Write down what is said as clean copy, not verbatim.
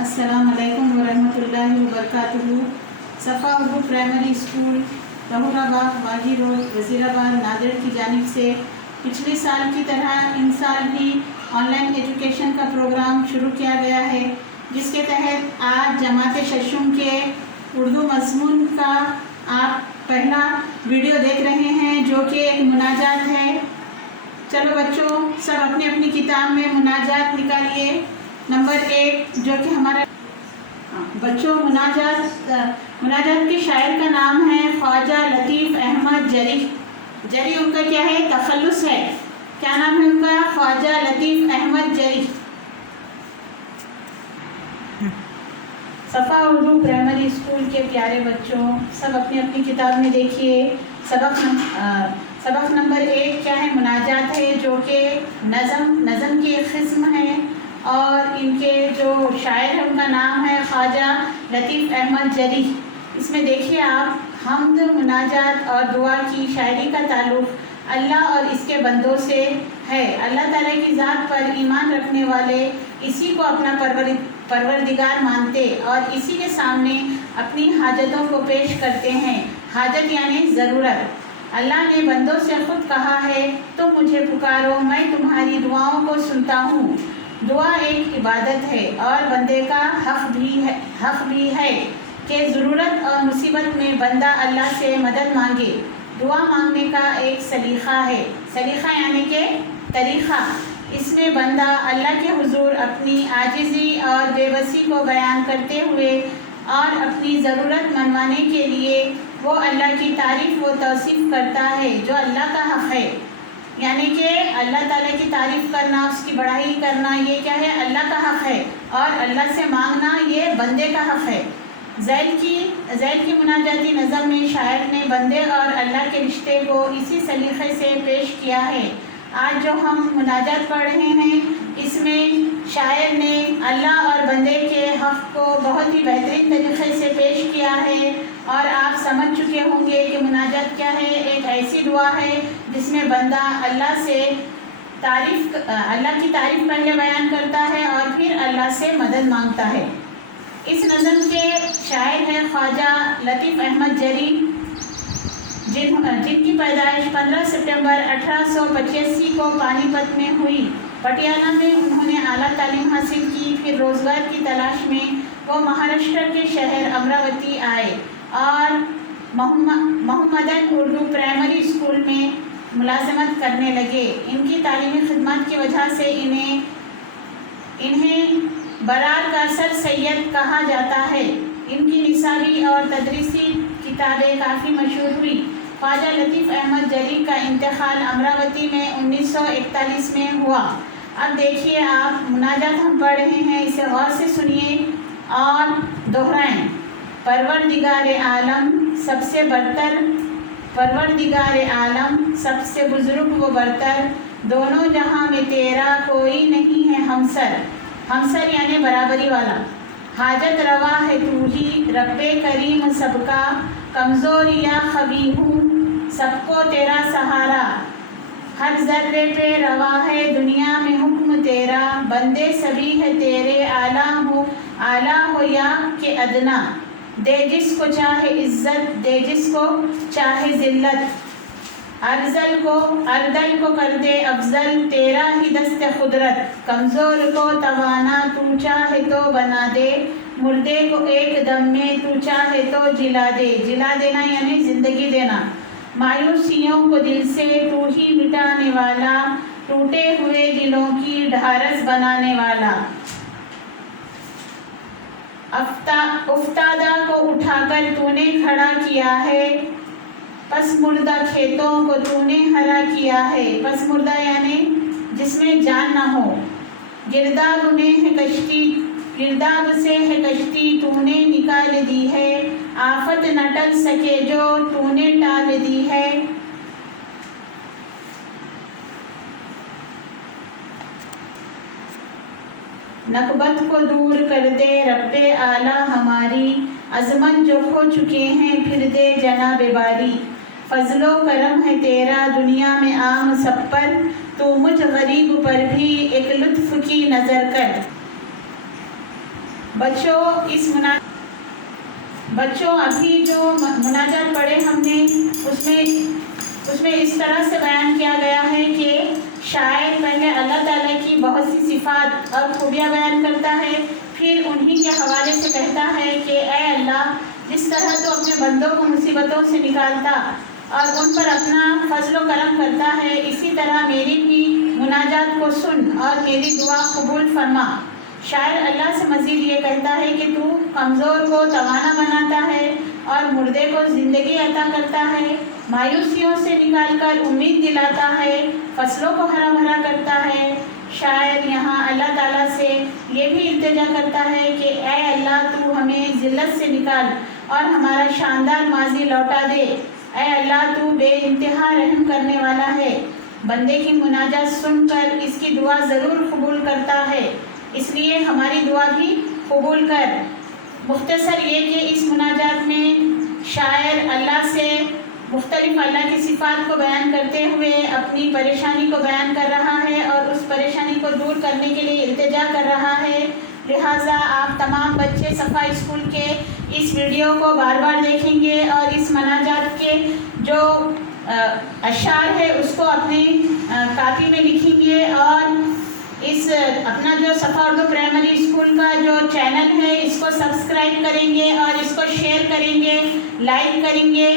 अस्सलाम वालेकुम वरहमतुल्लाहि वबरकातुहू। Safa Urdu primary school Rahurabagh Waji road Wazirabad Nadir की जानिब से पिछले साल की तरह इन साल भी ऑनलाइन एजुकेशन का प्रोग्राम शुरू किया गया है, जिसके तहत आज जमात शशुम के उर्दू मज़मून का आप पहला वीडियो देख रहे हैं, जो कि एक मुनाजात है। चलो बच्चों, सब अपनी अपनी किताब में मुनाजात निकालिए। नंबर 1 जो कि हमारा बच्चों मुनाजात के शायर का नाम है ख्वाजा लतीफ़ अहमद जरी उनका क्या है, तखल्लुस है। क्या नाम है उनका? ख्वाजा लतीफ़ अहमद जरी। सफ़ा उर्दू प्राइमरी स्कूल के प्यारे बच्चों, सब अपनी अपनी किताब में देखिए। सबक नंबर 1 क्या है? मुनाजात है, जो कि नज़म की एक किस्म है और इनके जो शायर हैं उनका नाम है ख्वाजा लतीफ़ अहमद जरी। इसमें देखिए आप, हम्द, मुनाजात और दुआ की शायरी का ताल्लुक़ अल्लाह और इसके बंदों से है। अल्लाह ताला की ज़ात पर ईमान रखने वाले इसी को अपना परवरदिगार मानते और इसी के सामने अपनी हाजतों को पेश करते हैं। हाजत यानी ज़रूरत। अल्लाह ने बंदों से ख़ुद कहा है, तुम मुझे पुकारो, मैं तुम्हारी दुआओं को सुनता हूँ। दुआ एक इबादत है और बंदे का हक़ भी है कि ज़रूरत और मुसीबत में बंदा अल्लाह से मदद मांगे। दुआ मांगने का एक सलीक़ा है। सलीक़ा यानी कि तरीक़ा। इसमें बंदा अल्लाह के हुज़ूर अपनी आजिज़ी और बेबसी को बयान करते हुए और अपनी ज़रूरत मनवाने के लिए वो अल्लाह की तारीफ़ व तौसीफ़ करता है, जो अल्लाह का हक़ है। यानी कि अल्लाह ताला की तारीफ़ करना, उसकी बढ़ाई करना, ये क्या है? अल्लाह का हक़ है। और अल्लाह से मांगना ये बंदे का हक़ है। ज़ैद की मुनाजाती नज़म में शायर ने बंदे और अल्लाह के रिश्ते को इसी सलीक़े से पेश किया है। आज जो हम मुनाजात पढ़ रहे हैं, इसमें शायर ने अल्लाह और बंदे के हक़ को बहुत ही बेहतरीन तरीक़े से पेश किया है। और आप समझ चुके होंगे कि मुनाजात क्या है। एक ऐसी दुआ है जिसमें बंदा अल्लाह की तारीफ़ पहले बयान करता है और फिर अल्लाह से मदद मांगता है। इस नज़म के शायर हैं ख्वाजा लतीफ़ अहमद जरी, जिनकी पैदाइश 15 सितंबर 1885 को पानीपत में हुई। पटियाला में उन्होंने आला तालीम हासिल की। फिर रोज़गार की तलाश में वो महाराष्ट्र के शहर अमरावती आए और मोहम्मदन उर्दू प्राइमरी स्कूल में मुलाज़मत करने लगे। इनकी तालीमी खिदमत की वजह से इन्हें बरार का सर सैयद कहा जाता है। इनकी निसाबी और तदरीसी किताबें काफ़ी मशहूर हुई। ख्वाजा लतीफ़ अहमद जरी का इंतकाल अमरावती में 1941 में हुआ। अब देखिए आप, मुनाजात हम पढ़ रहे हैं, इसे गौर से सुनिए और दोहराएं। परवरदिगार आलम सबसे बरतर, परवरदिगार आलम सबसे बुजुर्ग व बरतर, दोनों जहां में तेरा कोई नहीं है हमसर। हमसर यानी बराबरी वाला। हाजत रवा है तू ही, रब्बे करीम सबका, कमज़ोर या ख़बी हूँ सबको तेरा सहारा। हर ज़र्रे पे रवा है दुनिया में हुक्म तेरा, बंदे सभी है तेरे, आला हो या के अदना। दे जिसको चाहे इज़्ज़त, दे जिसको चाहे ज़िल्लत, अर्दल को कर दे अफजल, तेरा ही दस्ते खुदरत। कमज़ोर को तवाना तू चाहे तो बना दे, मुर्दे को एक दम में तू चाहे तो जिला दे। जिला देना यानी ज़िंदगी देना। मायूसियों को दिल से तू ही मिटाने वाला, टूटे हुए दिलों की ढारस बनाने वाला। उफ्तादा को उठाकर तूने खड़ा किया है, पस मुर्दा खेतों को तूने हरा किया है। पस मुर्दा यानी जिसमें जान ना हो। गिरदाब से है कश्ती तूने निकाल दी है, आफत न टल सके जो तूने टाल दी है। नकबत को दूर कर दे रब्बे आला हमारी, अज़मत जो खो चुके हैं फिर दे जनाब बारी। फजलो करम है तेरा दुनिया में आम सब पर, तो मुझ गरीब पर भी एक लुत्फ़ की नज़र कर। بچوں ابھی جو مناجات پڑھے ہم نے اس میں اس طرح سے بیان کیا گیا ہے کہ شاعر پہلے اللہ تعالیٰ کی بہت سی صفات اور خوبیاں بیان کرتا ہے، پھر انہی کے حوالے سے کہتا ہے کہ اے اللہ، جس طرح تو اپنے بندوں کو مصیبتوں سے نکالتا اور ان پر اپنا فضل و کرم کرتا ہے، اسی طرح میری بھی مناجات کو سن اور میری دعا قبول فرما۔ شاعر اللہ سے مزید یہ کہتا ہے کہ تو کمزور کو توانا بناتا ہے اور مردے کو زندگی عطا کرتا ہے، مایوسیوں سے نکال کر امید دلاتا ہے، فصلوں کو ہرا بھرا کرتا ہے۔ شاعر یہاں اللہ تعالیٰ سے یہ بھی التجا کرتا ہے کہ اے اللہ، تو ہمیں ذلت سے نکال اور ہمارا شاندار ماضی لوٹا دے۔ اے اللہ، تو بے انتہا رحم کرنے والا ہے، بندے کی مناجات سن کر اس کی دعا ضرور قبول کرتا ہے، اس لیے ہماری دعا بھی قبول کر۔ مختصر یہ کہ اس مناجات میں شاعر اللہ سے مختلف اللہ کی صفات کو بیان کرتے ہوئے اپنی پریشانی کو بیان کر رہا ہے اور اس پریشانی کو دور کرنے کے لیے التجا کر رہا ہے۔ لہٰذا آپ تمام بچے صفا اسکول کے اس ویڈیو کو بار بار دیکھیں گے اور اس مناجات کے جو اشعار ہے اس کو اپنی کاپی میں لکھیں گے اور اپنا جو صفا اردو پرائمری اسکول کا جو چینل ہے اس کو سبسکرائب کریں گے اور اس کو شیئر کریں گے، لائک کریں گے۔